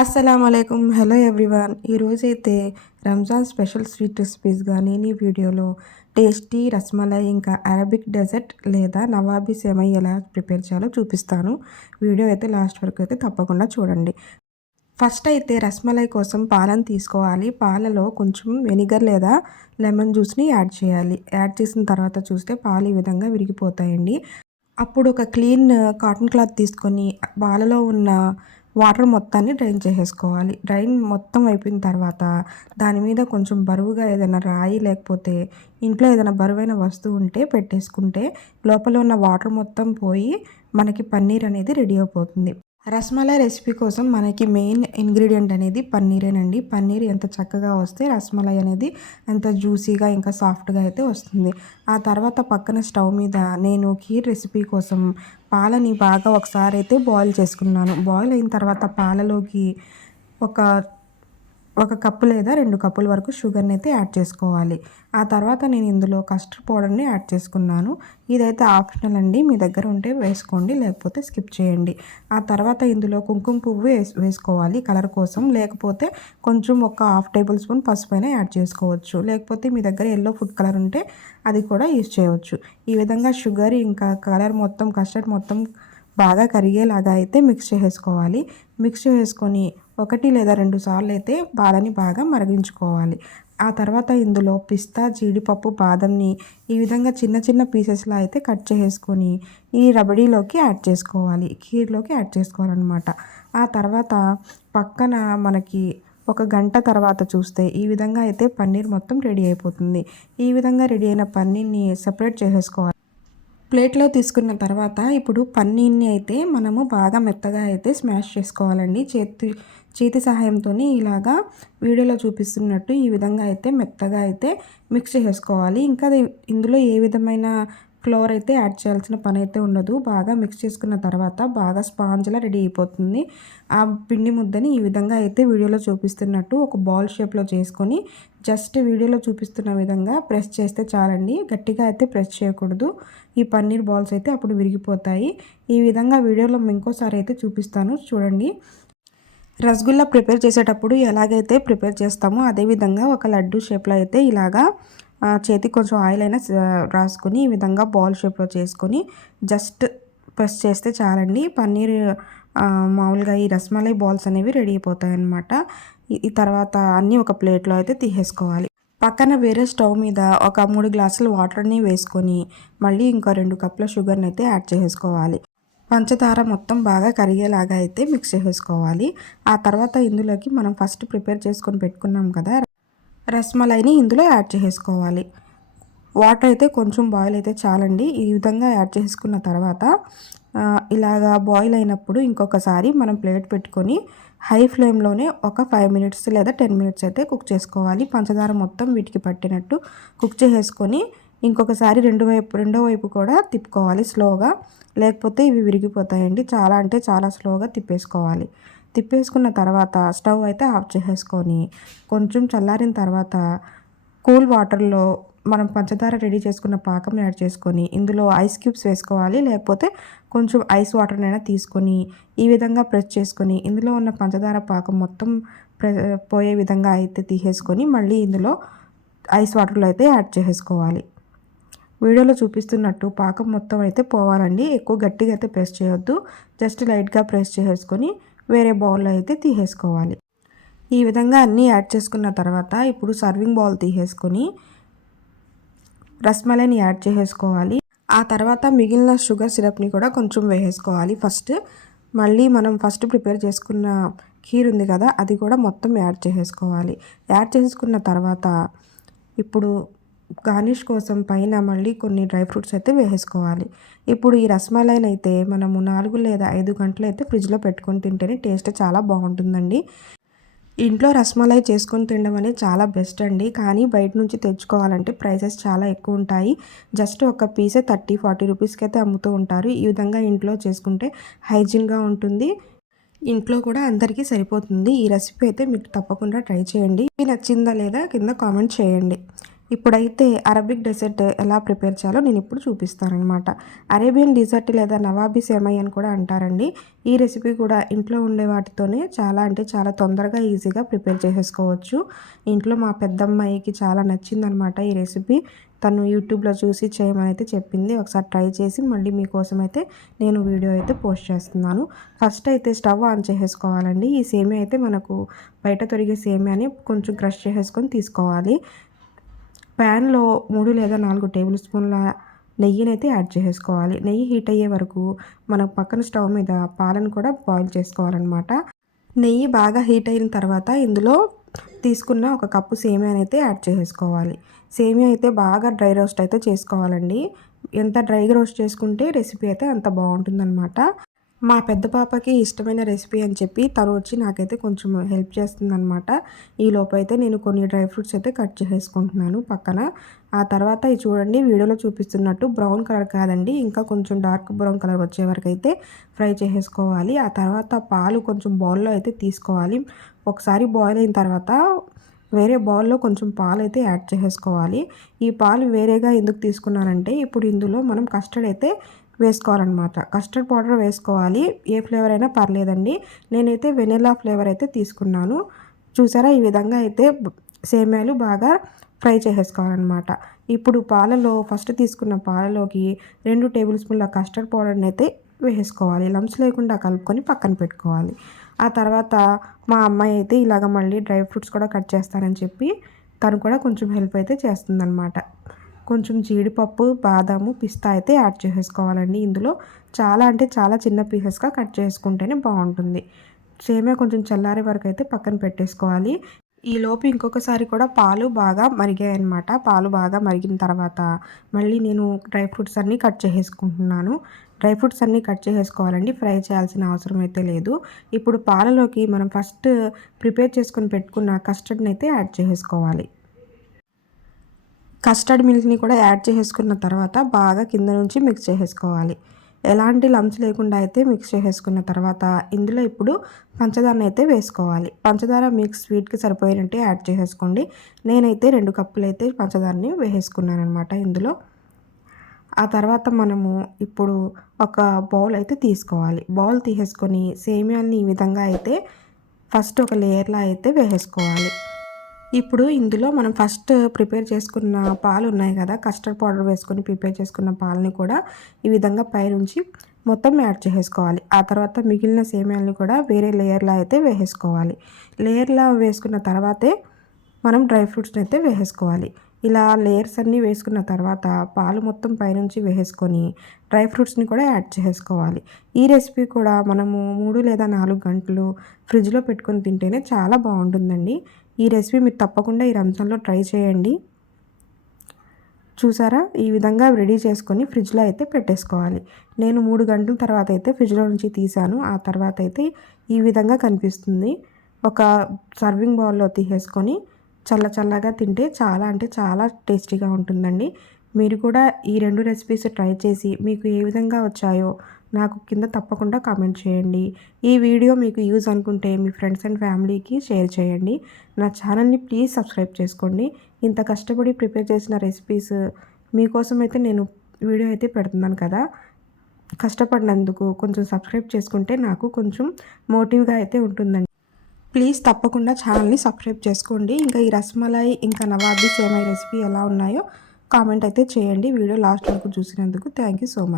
అస్సలం అయికం hello everyone. ఈరోజైతే రంజాన్ స్పెషల్ స్వీట్ రెసిపీస్ కానీ ఈ వీడియోలో టేస్టీ రస్మలై ఇంకా అరబిక్ డెజర్ట్ లేదా నవాబీ సెమై ఎలా ప్రిపేర్ చేయాలో చూపిస్తాను. వీడియో అయితే లాస్ట్ వరకు అయితే తప్పకుండా చూడండి. ఫస్ట్ అయితే రస్మలై కోసం పాలను తీసుకోవాలి. పాలలో కొంచెం వెనిగర్ లేదా లెమన్ జ్యూస్ని యాడ్ చేయాలి. యాడ్ చేసిన తర్వాత చూస్తే పాలు ఈ విధంగా విరిగిపోతాయండి. అప్పుడు ఒక క్లీన్ కాటన్ క్లాత్ తీసుకొని పాలలో ఉన్న వాటర్ మొత్తాన్ని డ్రైన్ చేసేసుకోవాలి. డ్రైన్ మొత్తం అయిపోయిన తర్వాత దాని మీద కొంచెం బరువుగా ఏదైనా రాయి లేకపోతే ఇంట్లో ఏదైనా బరువైన వస్తువు ఉంటే పెట్టేసుకుంటే లోపల ఉన్న వాటర్ మొత్తం పోయి మనకి పన్నీర్ అనేది రెడీ అయిపోతుంది. రస్మలై రెసిపీ కోసం మనకి మెయిన్ ఇంగ్రీడియంట్ అనేది పన్నీరేనండి. పన్నీర్ ఎంత చక్కగా వస్తే రస్మలై అనేది ఎంత జ్యూసీగా ఇంకా సాఫ్ట్గా అయితే వస్తుంది. ఆ తర్వాత పక్కన స్టవ్ మీద నేను ఖీర్ రెసిపీ కోసం పాలని బాగా ఒకసారి అయితే బాయిల్ చేసుకున్నాను. బాయిల్ అయిన తర్వాత పాలలోకి ఒక ఒక కప్పు లేదా రెండు కప్పుల వరకు షుగర్ని అయితే యాడ్ చేసుకోవాలి. ఆ తర్వాత నేను ఇందులో కస్టర్డ్ పౌడర్ని యాడ్ చేసుకున్నాను. ఇదైతే ఆప్షనల్ అండి. మీ దగ్గర ఉంటే వేసుకోండి లేకపోతే స్కిప్ చేయండి. ఆ తర్వాత ఇందులో కుంకుమ పువ్వు వేసుకోవాలి కలర్ కోసం. లేకపోతే కొంచెం ఒక హాఫ్ టేబుల్ స్పూన్ పసుపు అయినా యాడ్ చేసుకోవచ్చు. లేకపోతే మీ దగ్గర ఎల్లో ఫుడ్ కలర్ ఉంటే అది కూడా యూజ్ చేయవచ్చు. ఈ విధంగా షుగర్ ఇంకా కలర్ మొత్తం కస్టర్డ్ మొత్తం బాగా కరిగేలాగా అయితే మిక్స్ చేసుకోవాలి మిక్స్ చేసుకొని ఒకటి లేదా రెండు సార్లు అయితే బాదని బాగా మరిగించుకోవాలి. ఆ తర్వాత ఇందులో పిస్తా జీడిపప్పు బాదంని ఈ విధంగా చిన్న చిన్న పీసెస్లో అయితే కట్ చేసుకొని ఈ రబడీలోకి యాడ్ చేసుకోవాలి. కీర్లోకి యాడ్ చేసుకోవాలన్నమాట. ఆ తర్వాత పక్కన మనకి ఒక గంట తర్వాత చూస్తే ఈ విధంగా అయితే పన్నీర్ మొత్తం రెడీ అయిపోతుంది. ఈ విధంగా రెడీ అయిన పన్నీర్ని సపరేట్ చేసేసుకోవాలి. ప్లేట్లో తీసుకున్న తర్వాత ఇప్పుడు పన్నీర్ని అయితే మనము బాగా మెత్తగా అయితే స్మాష్ చేసుకోవాలండి. చేతి చేతి సహాయంతో ఇలాగా వీడియోలో చూపిస్తున్నట్టు ఈ విధంగా అయితే మెత్తగా అయితే మిక్స్ చేసుకోవాలి. ఇంకా ఇందులో ఏ విధమైన ఫ్లోర్ అయితే యాడ్ చేయాల్సిన పని అయితే ఉండదు. బాగా మిక్స్ చేసుకున్న తర్వాత బాగా స్పాంజ్లా రెడీ అయిపోతుంది. ఆ పిండి ముద్దని ఈ విధంగా అయితే వీడియోలో చూపిస్తున్నట్టు ఒక బాల్ షేప్లో చేసుకొని జస్ట్ వీడియోలో చూపిస్తున్న విధంగా ప్రెస్ చేస్తే చాలండి. గట్టిగా అయితే ప్రెస్ చేయకూడదు. ఈ పన్నీర్ బాల్స్ అయితే అప్పుడు విరిగిపోతాయి. ఈ విధంగా వీడియోలో ఇంకోసారి అయితే చూపిస్తాను. చూడండి. రసగుల్లా ప్రిపేర్ చేసేటప్పుడు ఎలాగైతే ప్రిపేర్ చేస్తామో అదేవిధంగా ఒక లడ్డు షేప్లో అయితే ఇలాగా చేతికి కొంచెం ఆయిల్ అయినా రాసుకొని ఈ విధంగా బాల్ షేప్లో చేసుకొని జస్ట్ ప్రెస్ చేస్తే చాలండి. పన్నీర్ మామూలుగా ఈ రస్మలై బాల్స్ అనేవి రెడీ అయిపోతాయి అన్నమాట ఈ తర్వాత అన్నీ ఒక ప్లేట్లో అయితే తీసేసుకోవాలి. పక్కన వేరే స్టవ్ మీద ఒక మూడు గ్లాసులు వాటర్ని వేసుకొని మళ్ళీ ఇంకా రెండు కప్పుల షుగర్ని అయితే యాడ్ చేసుకోవాలి పంచదార మొత్తం బాగా కరిగేలాగా అయితే మిక్స్ చేసుకోవాలి ఆ తర్వాత ఇందులోకి మనం ఫస్ట్ ప్రిపేర్ చేసుకొని పెట్టుకున్నాం కదా రస్మలైని ఇందులో యాడ్ చేసుకోవాలి. వాటర్ అయితే కొంచెం బాయిల్ అయితే చాలండి. ఈ విధంగా యాడ్ చేసుకున్న తర్వాత ఇలాగా బాయిల్ అయినప్పుడు ఇంకొకసారి మనం ప్లేట్ పెట్టుకొని హై ఫ్లేమ్లోనే ఒక ఫైవ్ మినిట్స్ లేదా టెన్ మినిట్స్ అయితే కుక్ చేసుకోవాలి. పంచదార మొత్తం వీటికి పట్టినట్టు కుక్ చేసేసుకొని ఇంకొకసారి రెండు వైపు రెండో వైపు కూడా తిప్పుకోవాలి స్లోగా లేకపోతే ఇవి విరిగిపోతాయండి. చాలా అంటే చాలా స్లోగా తిప్పేసుకోవాలి. తిప్పేసుకున్న తర్వాత స్టవ్ అయితే ఆఫ్ చేసేసుకొని కొంచెం చల్లారిన తర్వాత కూల్ వాటర్లో మనం పంచదార రెడీ చేసుకున్న పాకం యాడ్ చేసుకొని ఇందులో ఐస్ క్యూబ్స్ వేసుకోవాలి. లేకపోతే కొంచెం ఐస్ వాటర్నైనా తీసుకొని ఈ విధంగా ప్రెస్ చేసుకొని ఇందులో ఉన్న పంచదార పాకం మొత్తం పోయే విధంగా అయితే తీసేసుకొని మళ్ళీ ఇందులో ఐస్ వాటర్లో అయితే యాడ్ చేసేసుకోవాలి. వీడియోలో చూపిస్తున్నట్టు పాకం మొత్తం అయితే పోవాలండి. ఎక్కువ గట్టిగా అయితే ప్రెస్ చేయొద్దు. జస్ట్ లైట్గా ప్రెస్ చేసుకొని వేరే బౌల్లో అయితే తీసేసుకోవాలి. ఈ విధంగా అన్నీ యాడ్ చేసుకున్న తర్వాత ఇప్పుడు సర్వింగ్ బౌల్ తీసేసుకొని రస్మలైని యాడ్ చేసేసుకోవాలి. ఆ తర్వాత మిగిలిన షుగర్ సిరప్ని కూడా కొంచెం వేసేసుకోవాలి ఫస్ట్. మళ్ళీ మనం ఫస్ట్ ప్రిపేర్ చేసుకున్న ఖీర్ ఉంది కదా అది కూడా మొత్తం యాడ్ చేసేసుకోవాలి. యాడ్ చేసుకున్న తర్వాత ఇప్పుడు గార్నిష్ కోసం పైన మళ్ళీ కొన్ని డ్రై ఫ్రూట్స్ అయితే వేసేసుకోవాలి. ఇప్పుడు ఈ రసమలైన్ అయితే మనము నాలుగు లేదా ఐదు గంటలు అయితే ఫ్రిడ్జ్లో పెట్టుకొని తింటేనే టేస్ట్ చాలా బాగుంటుందండి. ఇంట్లో రసమలై చేసుకొని తినడం అనేది చాలా బెస్ట్ అండి. కానీ బయట నుంచి తెచ్చుకోవాలంటే ప్రైసెస్ చాలా ఎక్కువ ఉంటాయి. జస్ట్ ఒక పీసే థర్టీ ఫార్టీ రూపీస్కి అయితే అమ్ముతూ ఉంటారు. ఈ విధంగా ఇంట్లో చేసుకుంటే హైజీన్గా ఉంటుంది. ఇంట్లో కూడా అందరికీ సరిపోతుంది. ఈ రెసిపీ అయితే మీకు తప్పకుండా ట్రై చేయండి. నచ్చిందా లేదా కింద కామెంట్ చేయండి. ఇప్పుడైతే అరబిక్ డెజర్ట్ ఎలా ప్రిపేర్ చేయాలో నేను ఇప్పుడు చూపిస్తానమాట అరేబియన్ డిజర్ట్ లేదా నవాబీ సేమై అని కూడా అంటారండి. ఈ రెసిపీ కూడా ఇంట్లో ఉండే వాటితోనే చాలా అంటే చాలా తొందరగా ఈజీగా ప్రిపేర్ చేసేసుకోవచ్చు. ఇంట్లో మా పెద్దమ్మాయికి చాలా నచ్చిందనమాట ఈ రెసిపీ. తను యూట్యూబ్లో చూసి చేయమని అయితే చెప్పింది. ఒకసారి ట్రై చేసి మళ్ళీ మీకోసం అయితే నేను వీడియో అయితే పోస్ట్ చేస్తున్నాను. ఫస్ట్ అయితే స్టవ్ ఆన్ చేసేసుకోవాలండి. ఈ సేమియా అయితే మనకు బయట తొరిగే సేమియాని కొంచెం క్రష్ చేసేసుకొని తీసుకోవాలి. ప్యాన్లో మూడు లేదా నాలుగు టేబుల్ స్పూన్ల నెయ్యిని అయితే యాడ్ చేసేసుకోవాలి నెయ్యి హీట్ అయ్యే వరకు మన పక్కన స్టవ్ మీద పాలను కూడా బాయిల్ చేసుకోవాలన్నమాట. నెయ్యి బాగా హీట్ అయిన తర్వాత ఇందులో తీసుకున్న ఒక కప్పు సేమియాని అయితే యాడ్ చేసేసుకోవాలి సేమియా అయితే బాగా డ్రై రోస్ట్ అయితే చేసుకోవాలండి. ఎంత డ్రైగా రోస్ట్ చేసుకుంటే రెసిపీ అయితే అంత బాగుంటుందన్నమాట. మా పెద్ద పాపకి ఇష్టమైన రెసిపీ అని చెప్పి తను వచ్చి నాకైతే కొంచెం హెల్ప్ చేస్తుందనమాట ఈ లోపు అయితే నేను కొన్ని డ్రై ఫ్రూట్స్ అయితే కట్ చేసేసుకుంటున్నాను పక్కన. ఆ తర్వాత ఇది చూడండి వీడియోలో చూపిస్తున్నట్టు బ్రౌన్ కలర్ కాదండి ఇంకా కొంచెం డార్క్ బ్రౌన్ కలర్ వచ్చే వరకు అయితే ఫ్రై చేసేసుకోవాలి. ఆ తర్వాత పాలు కొంచెం బౌల్లో అయితే తీసుకోవాలి. ఒకసారి బాయిల్ అయిన తర్వాత వేరే బౌల్లో కొంచెం పాలు అయితే యాడ్ చేసేసుకోవాలి. ఈ పాలు వేరేగా ఎందుకు తీసుకున్నానంటే ఇప్పుడు ఇందులో మనం కస్టర్డ్ అయితే వేసుకోవాలన్నమాట. కస్టర్డ్ పౌడర్ వేసుకోవాలి. ఏ ఫ్లేవర్ అయినా పర్లేదండి. నేనైతే వెనిలా ఫ్లేవర్ అయితే తీసుకున్నాను. చూసారా? ఈ విధంగా అయితే సేమ్యాలు బాగా ఫ్రై చేసేసుకోవాలన్నమాట. ఇప్పుడు పాలలో ఫస్ట్ తీసుకున్న పాలలోకి రెండు టేబుల్ స్పూన్ల కస్టర్డ్ పౌడర్ని అయితే వేసుకోవాలి. లంప్స్ లేకుండా కలుపుకొని పక్కన పెట్టుకోవాలి. ఆ తర్వాత మా అమ్మాయి అయితే ఇలాగ మళ్ళీ డ్రై ఫ్రూట్స్ కూడా కట్ చేస్తానని చెప్పి తను కూడా కొంచెం హెల్ప్ అయితే చేస్తుందన్నమాట. కొంచెం జీడిపప్పు బాదాము పిస్తా అయితే యాడ్ చేసేసుకోవాలండి ఇందులో చాలా అంటే చాలా చిన్న పీసెస్గా కట్ చేసుకుంటేనే బాగుంటుంది. సేమే కొంచెం చల్లారే వరకు అయితే పక్కన పెట్టేసుకోవాలి. ఈ లోపు ఇంకొకసారి కూడా పాలు బాగా మరిగాయన్నమాట. పాలు బాగా మరిగిన తర్వాత మళ్ళీ నేను డ్రై ఫ్రూట్స్ అన్నీ కట్ చేసేసుకుంటున్నాను. డ్రై ఫ్రూట్స్ అన్నీ కట్ చేసేసుకోవాలండి. ఫ్రై చేయాల్సిన అవసరం అయితే లేదు. ఇప్పుడు పాలలోకి మనం ఫస్ట్ ప్రిపేర్ చేసుకొని పెట్టుకున్న కస్టర్డ్ని అయితే యాడ్ చేసేసుకోవాలి కస్టర్డ్ మిల్క్ని కూడా యాడ్ చేసేసుకున్న తర్వాత బాగా కింద నుంచి మిక్స్ చేసేసుకోవాలి. ఎలాంటి లంప్స్ లేకుండా అయితే మిక్స్ చేసేసుకున్న తర్వాత ఇందులో ఇప్పుడు పంచదార అయితే వేసుకోవాలి. పంచదార మిక్స్ స్వీట్కి సరిపోయినట్టు యాడ్ చేసేసుకోండి. నేనైతే రెండు కప్పులు అయితే పంచదారని వేసేసుకున్నాను అనమాట ఇందులో. ఆ తర్వాత మనము ఇప్పుడు ఒక బౌల్ అయితే తీసుకోవాలి. బౌల్ తీసేసుకొని సేమియాన్ని ఈ విధంగా అయితే ఫస్ట్ ఒక లేయర్లా అయితే వేసేసుకోవాలి. ఇప్పుడు ఇందులో మనం ఫస్ట్ ప్రిపేర్ చేసుకున్న పాలు ఉన్నాయి కదా కస్టర్డ్ పౌడర్ వేసుకొని ప్రిపేర్ చేసుకున్న పాలని కూడా ఈ విధంగా పైనుంచి మొత్తం యాడ్ చేసేసుకోవాలి. ఆ తర్వాత మిగిలిన సేమియాలని కూడా వేరే లేయర్లో అయితే వేసేసుకోవాలి. లేయర్లా వేసుకున్న తర్వాతే మనం డ్రై ఫ్రూట్స్ని అయితే వేసేసుకోవాలి. ఇలా లేయర్స్ అన్నీ వేసుకున్న తర్వాత పాలు మొత్తం పైనుంచి వేసేసుకొని డ్రై ఫ్రూట్స్ని కూడా యాడ్ చేసుకోవాలి ఈ రెసిపీ కూడా మనము మూడు లేదా నాలుగు గంటలు ఫ్రిడ్జ్లో పెట్టుకొని తింటేనే చాలా బాగుంటుందండి. ఈ రెసిపీ మీరు తప్పకుండా ఈ రంజాన్లో ట్రై చేయండి. చూసారా? ఈ విధంగా రెడీ చేసుకొని ఫ్రిడ్జ్లో అయితే పెట్టేసుకోవాలి. నేను మూడు గంటల తర్వాత అయితే ఫ్రిడ్జ్లో నుంచి తీసాను. ఆ తర్వాత అయితే ఈ విధంగా కనిపిస్తుంది. ఒక సర్వింగ్ బౌల్లో తీసేసుకొని చల్ల చల్లగా తింటే చాలా అంటే చాలా టేస్టీగా ఉంటుందండి. మీరు కూడా ఈ రెండు రెసిపీస్ ట్రై చేసి మీకు ఏ విధంగా వచ్చాయో నాకు కింద తప్పకుండా కామెంట్ చేయండి. ఈ వీడియో మీకు యూజ్ అనుకుంటే మీ ఫ్రెండ్స్ అండ్ ఫ్యామిలీకి షేర్ చేయండి. నా ఛానల్ని ప్లీజ్ సబ్స్క్రైబ్ చేసుకోండి. ఇంత కష్టపడి ప్రిపేర్ చేసిన రెసిపీస్ మీకోసం అయితే నేను వీడియో అయితే పెడుతున్నాను కదా. కష్టపడినందుకు కొంచెం సబ్స్క్రైబ్ చేసుకుంటే నాకు కొంచెం మోటివ్గా అయితే ఉంటుందండి. ప్లీజ్ తప్పకుండా ఛానల్ని సబ్స్క్రైబ్ చేసుకోండి. ఇంకా ఈ రస్మలై ఇంకా నవాబీ సేమై రెసిపీ ఎలా ఉన్నాయో కామెంట్ అయితే చేయండి. వీడియో లాస్ట్ వరకు చూసినందుకు థ్యాంక్ యూ సో మచ్